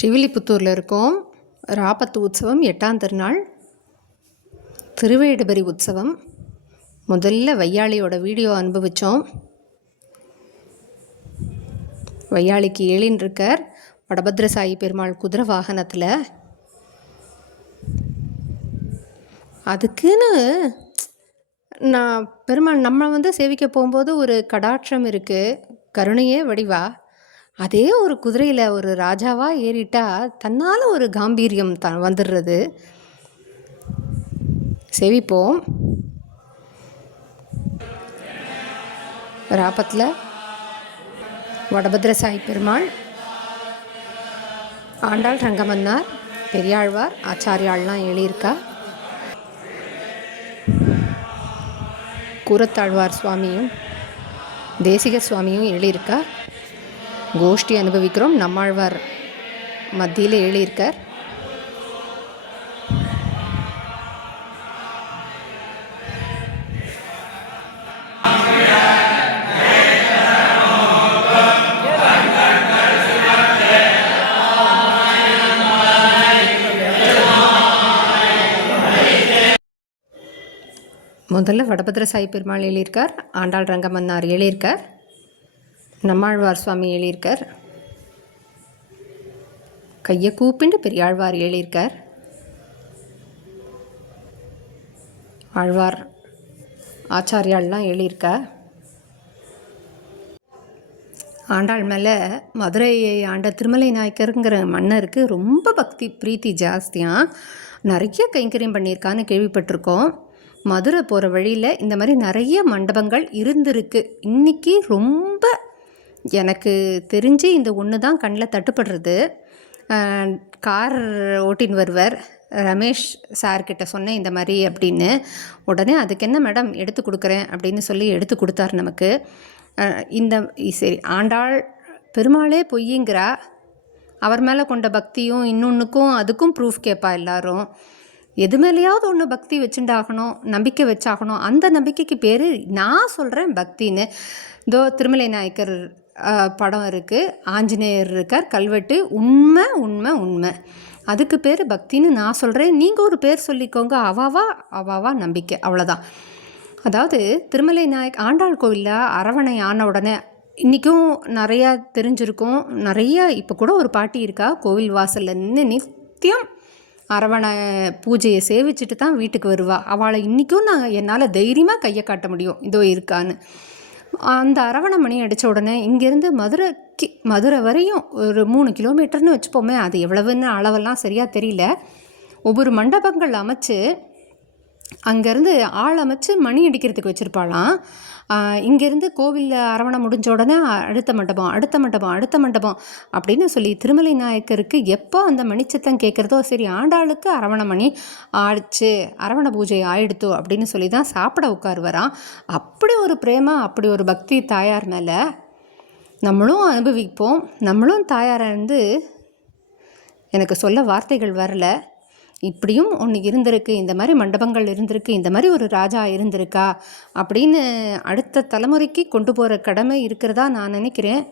ஸ்ரீவில்லிபுத்தூரில் இருக்கோம். ராபத்து உற்சவம் எட்டாம் திருநாள். திருவேடுபரி உற்சவம். முதல்ல வையாளியோட வீடியோ அனுபவித்தோம் வையாளிக்கு ஏழின் இருக்கார் வடபத்ரசாயி பெருமாள் குதிரை வாகனத்தில். அதுக்குன்னு நான் பெருமாள் நம்ம வந்து சேவிக்க போகும்போது ஒரு கடாட்சம் இருக்குது கருணையே வடிவா. அதே ஒரு குதிரையில் ஒரு ராஜாவாக ஏறிட்டா தன்னால் ஒரு காம்பீரியம் த வந்துடுறது செவிப்போம். ராபத்தில் வடபத்ர சாய் பெருமாள் ஆண்டாள் ரங்கமன்னார் பெரியாழ்வார் ஆச்சாரியாள்லாம் எழுதியிருக்கா. கூரத்தாழ்வார் சுவாமியும் தேசிக சுவாமியும் எழுதியிருக்கா. கோஷ்டி அனுபவிக்கிறோம். நம்மாழ்வார் மத்தியில் எழுதியிருக்கார். முதல்ல வடபத்ர சாய் பெருமாள் எழுதியிருக்கார். ஆண்டாள் ரங்கமன்னார் எழுதியிருக்கார். நம்மாழ்வார் சுவாமி எழுதியிருக்கார். கையை கூப்பிண்டு பெரியாழ்வார் எழுதியிருக்கார். ஆழ்வார் ஆச்சாரியாள்லாம் எழுதியிருக்கா ஆண்டாள் மேலே மதுரையை ஆண்ட திருமலை நாயக்கருங்கிற மன்னருக்கு ரொம்ப பக்தி பிரீத்தி ஜாஸ்தியாக நிறைய கைங்கரியம் பண்ணியிருக்கான்னு கேள்விப்பட்டிருக்கோம். மதுரை போகிற வழியில் இந்த மாதிரி நிறைய மண்டபங்கள் இருந்திருக்கு. இன்றைக்கி ரொம்ப எனக்கு தெரிஞ்சு இந்த ஒன்று தான் கண்ணில் தட்டுப்படுறது. கார் ஓட்டின்னு வருவர். ரமேஷ் சார்கிட்ட சொன்னேன் இந்த மாதிரி அப்படின்னு. உடனே அதுக்கு என்ன மேடம் எடுத்து கொடுக்குறேன் அப்படின்னு சொல்லி எடுத்து கொடுத்தாரு நமக்கு. இந்த சரி ஆண்டாள் பெருமாளே பொய்யுங்கிறா. அவர் மேலே கொண்ட பக்தியும் இன்னொன்றுக்கும் அதுக்கும் ப்ரூஃப் கேட்பா எல்லாரும். எது மேலேயாவது ஒன்று பக்தி வச்சுண்டாகணும் நம்பிக்கை வச்சாகணும். அந்த நம்பிக்கைக்கு பேர் நான் சொல்கிறேன் பக்தின்னு. இதோ திருமலை நாயக்கர் படம் இருக்குது ஆஞ்சநேயர் இருக்கார். கல்வெட்டு. உண்மை உண்மை உண்மை. அதுக்கு பேர் பக்தின்னு நான் சொல்கிறேன் நீங்கள் ஒரு பேர் சொல்லிக்கோங்க. அவாவா அவாவா நம்பிக்கை. அவ்வளோதான் அதாவது திருமலை நாயக் ஆண்டாள் கோவிலில் அரவணை ஆன உடனே இன்றைக்கும் நிறையா தெரிஞ்சிருக்கும். நிறையா இப்போ கூட ஒரு பாட்டி இருக்கா. கோவில் வாசல்ல நின்று நித்தியம் அரவணை பூஜையை சேவிச்சுட்டு தான் வீட்டுக்கு வருவாள் அவளை இன்றைக்கும் நான் என்னால் தைரியமாக கையை காட்ட முடியும். இதோ இருக்கான்னு. அந்த அரவணை மணி அடித்த உடனே இங்கேருந்து மதுரைக்கு மதுரை வரையும் ஒரு மூணு கிலோமீட்டர்னு வச்சுப்போமே அது எவ்வளவுன்னு அளவெல்லாம் சரியாக தெரியல. ஒவ்வொரு மண்டபங்கள் அமைச்சு அங்கேருந்து ஆள் அமைச்சு மணி அடிக்கிறதுக்கு வச்சுருப்பாளாம். இங்கேருந்து கோவிலில் அரவணை முடிஞ்ச உடனே அடுத்த மண்டபம் அடுத்த மண்டபம் அடுத்த மண்டபம் அப்படின்னு சொல்லி திருமலை நாயக்கருக்கு எப்போ அந்த மணிச்சத்தம் கேட்குறதோ சரி ஆண்டாளுக்கு அரவணை மணி ஆயிடுச்சு அரவணை பூஜை ஆயிடுத்து அப்படின்னு சொல்லி தான் சாப்பிட உட்காருவரான் அப்படி ஒரு பிரேமா அப்படி ஒரு பக்தி தாயார் மேலே நம்மளும் அனுபவிப்போம். நம்மளும் தாயாரை வந்து எனக்கு சொல்ல வார்த்தைகள் வரல. இப்படியும் ஒன்று இருந்திருக்கு இந்த மாதிரி மண்டபங்கள் இருந்திருக்கு இந்த மாதிரி ஒரு ராஜா இருந்திருக்கா? அப்படின்னு அடுத்த தலைமுறைக்கு கொண்டு போகிற கடமை இருக்கிறதா நான் நினைக்கிறேன்.